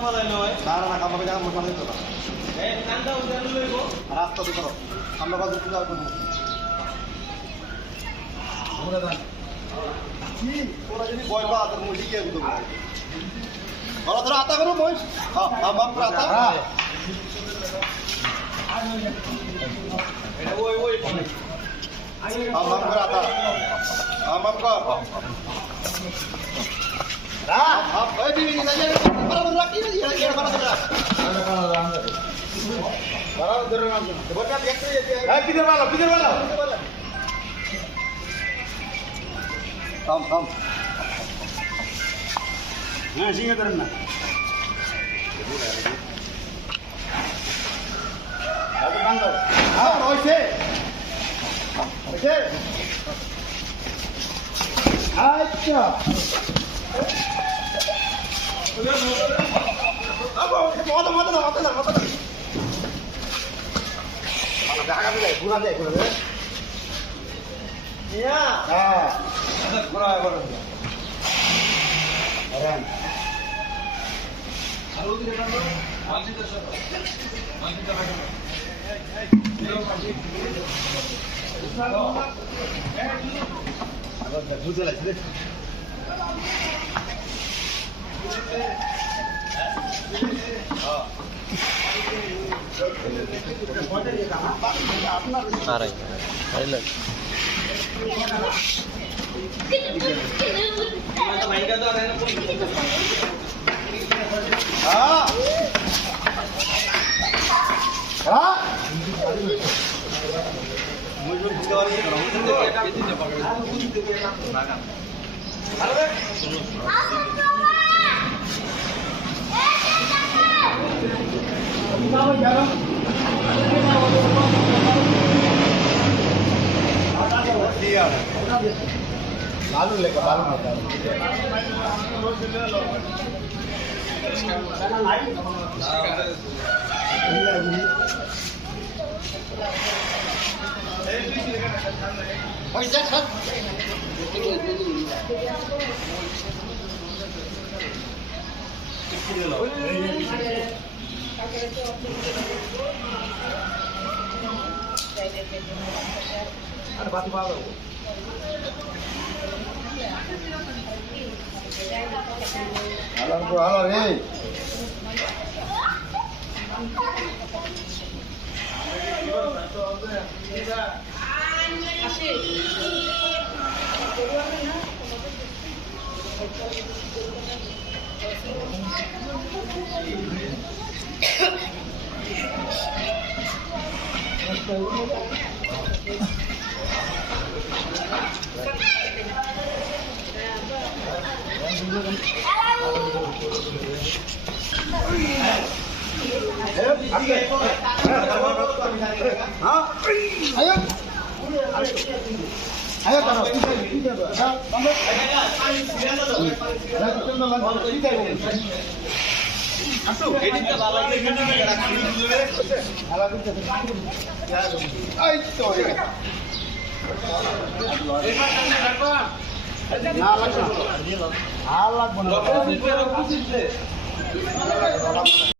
না না কামাকে জানা মোটা দিত না রাস্তা তো করো আমরা বাজে পূজা করবো ওরা যদি বয় পা আতার মুঠি গিয়ে দেবো ওরা ধরো আতা করো মই হ্যাঁ বাপ আতা ওই ওই বাপ করে আতা বাপ কর ওই দিবি না যে বড় বড় রাখি না ये बड़ा बड़ा बड़ा उधर ना बोटा देखते है किधर वाला हम हां सिंह करन ना अब बंद हां ओसे अच्छा বুঝে লাগছে बालू लेकर बालू मारता अरे बात बात halo nih ayo taruh Alat benar.